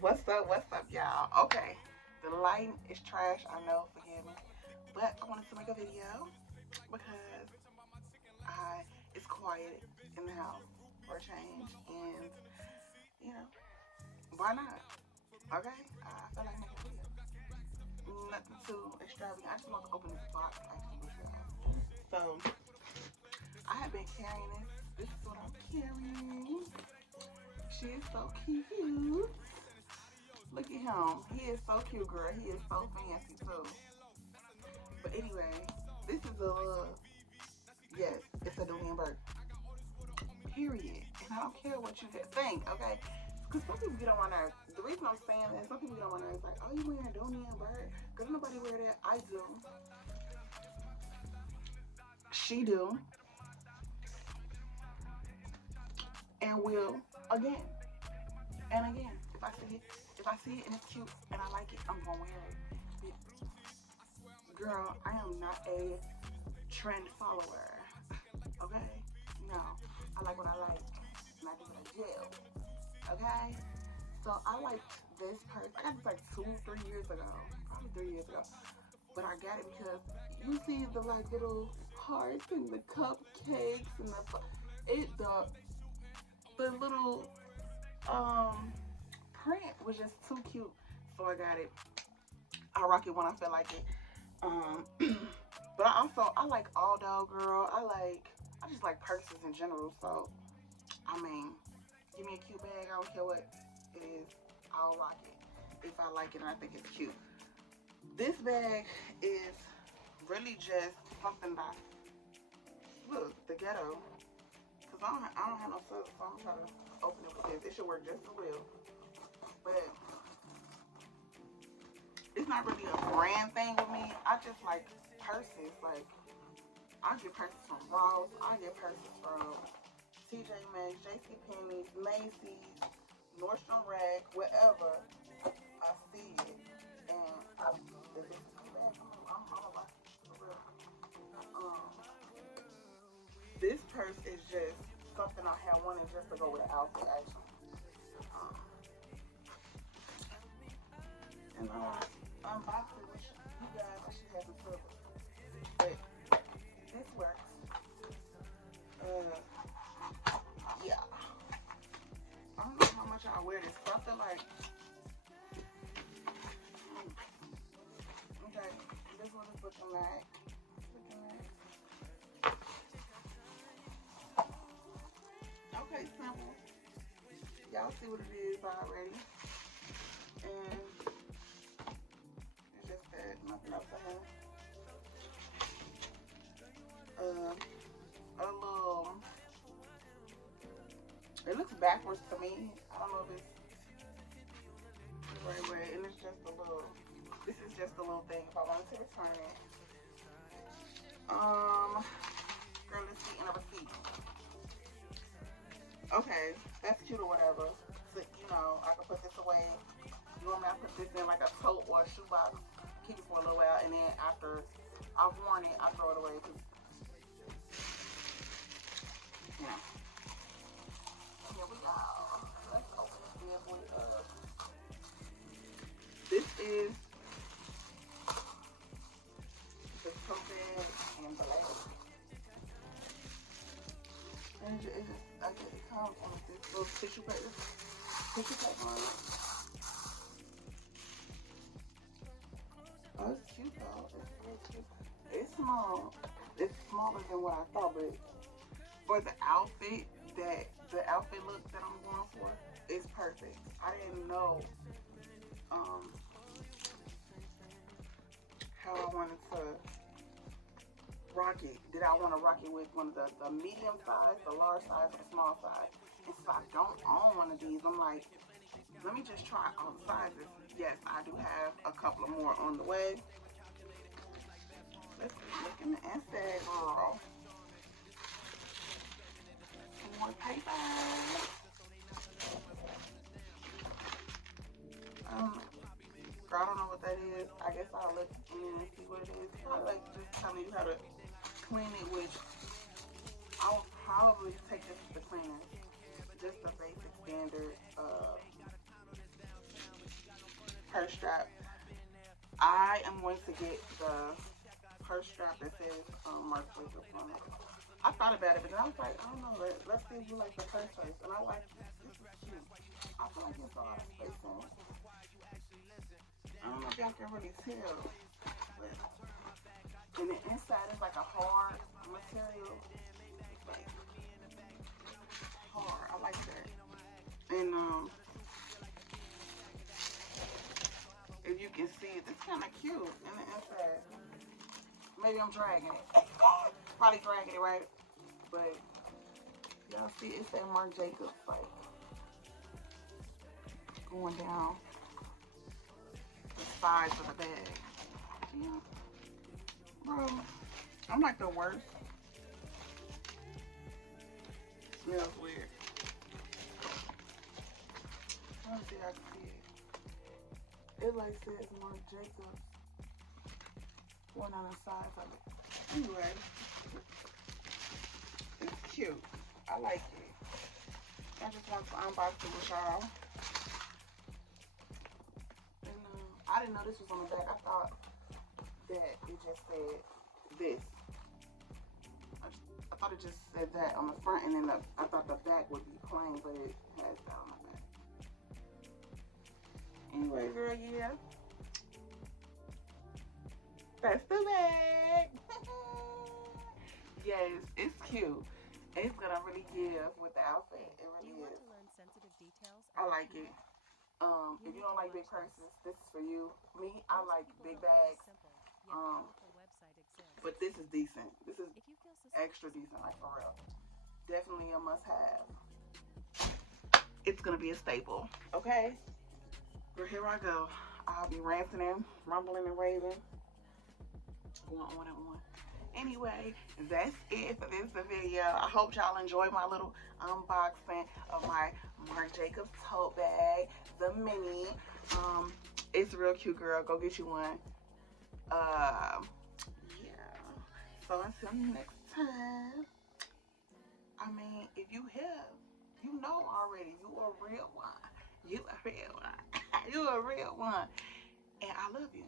What's up, y'all? Okay, the lighting is trash. I know, forgive me, but I wanted to make a video because I it's quiet in the house for a change, and you know why not? Okay, I feel like making a video. Nothing too extravagant. I just want to open this box actually with y'all. So I have been carrying this. This is what I'm carrying. She is so cute. Look at him. He is so cute, girl. He is so fancy too. But anyway, this is a yes, it's a Dooney and Burke. Period. And I don't care what you think, okay? Because some people get on my nerves. The reason I'm saying that, some people get on my nerves like, oh, you wearing Dooney and Burke? Because nobody wear that. I do. She do. And will again and again. If I see it and it's cute and I like it, I'm gonna wear it. Girl, I am not a trend follower. Okay? No. I like what I like. And I do what I do. Okay? So I liked this purse. I got this like 2, 3 years ago. Probably 3 years ago. But I got it because you see the like little hearts and the cupcakes and the little um print was just too cute. So I got it. I rock it when I feel like it. Um but I like all dog girl. I just like purses in general. So I mean, give me a cute bag. I don't care what it is. I'll rock it if I like it and I think it's cute. This bag is really just something that look the ghetto because I don't have no scissors, so I'm trying to open it with this. It should work just as well, but it's not really a brand thing with me. I just like purses. Like I get purses from Ross. I get purses from TJ Maxx, JC Penney's, Macy's, Nordstrom Rack, wherever I see it. And this is too bad. I'm about for real. Um, this purse is just something I had wanted just to go with the outfit actually. Um, and I want to unbox it with you guys. I should have the silver. But this works. Yeah. I don't know how much I wear this. But I feel like, okay, this one is looking like. Okay, simple. Y'all see what it is already. And it's just that, nothing else I have. A little, it looks backwards to me. I don't know if it's the right way. And it's just a little, this is just a little thing if I wanted to return it. Girl, let's see, and a receipt. Okay, that's cute or whatever. So, I can put this away. You want me to put this in like a tote or a shoebox, keep it for a little while, and then after I've worn it, I throw it away. Cause, yeah. Here we go. Let's open this bad boy up. This is the Tote and black. And it comes on this little tissue paper. Tissue paper on it. Oh, it's cute though. It's really cute. It's small. It's smaller than what I thought, but for the outfit the outfit look that I'm going for is perfect. I didn't know how I wanted to rock it. Did I want to rock it with one of the medium size, the large size, or the small size? And since I don't own one of these, I'm like, let me just try all the sizes. Yes, I do have a couple of more on the way. Let's look in the inside, girl. Some more paper. Girl, I don't know what that is. I guess I'll look in and see what it is. Probably like just telling you how to clean it, which I'll probably take this to the cleaner. Just a basic standard purse strap. I am going to get the purse strap that says Marc Jacobs on it. I thought about it, but then I was like, I don't know, let's see if you like the purse first. And I like this. This is cute. I feel like it's a lot of space in it. I don't know if y'all can really tell, but and the inside is like a hard material. It's like hard. I like that. And if you can see it, it's kind of cute in the inside. Maybe I'm dragging it. Probably dragging it, right? But y'all see it said Marc Jacobs, like going down the sides of the bag. Yeah. Bro, I'm like the worst. Smells weird. Let me see if I can see it. It like says Marc Jacobs going on the sides of it. Anyway, it's cute. I like it. I just want to unbox it with y'all. And I didn't know this was on the back. I thought that it just said this. I thought it just said that on the front, and then I thought the back would be plain, but it has that on the back. Anyway, girl, yeah. That's the bag. Yes, it's cute. It's gonna really give with the outfit. It really is. I like it. If you don't like big purses, this is for you. Me, I like big bags. But this is decent. This is extra decent, like for real. Definitely a must-have. It's gonna be a staple. Okay. So here I go. I'll be ranting and rumbling and raving. Going on and on. Anyway, that's it for this video. I hope y'all enjoyed my little unboxing of my Marc Jacobs tote bag, the mini. It's real cute, girl. Go get you one. Yeah. So until next time. I mean, if you have, you know already, you a real one. You a real one. You a real one. And I love you.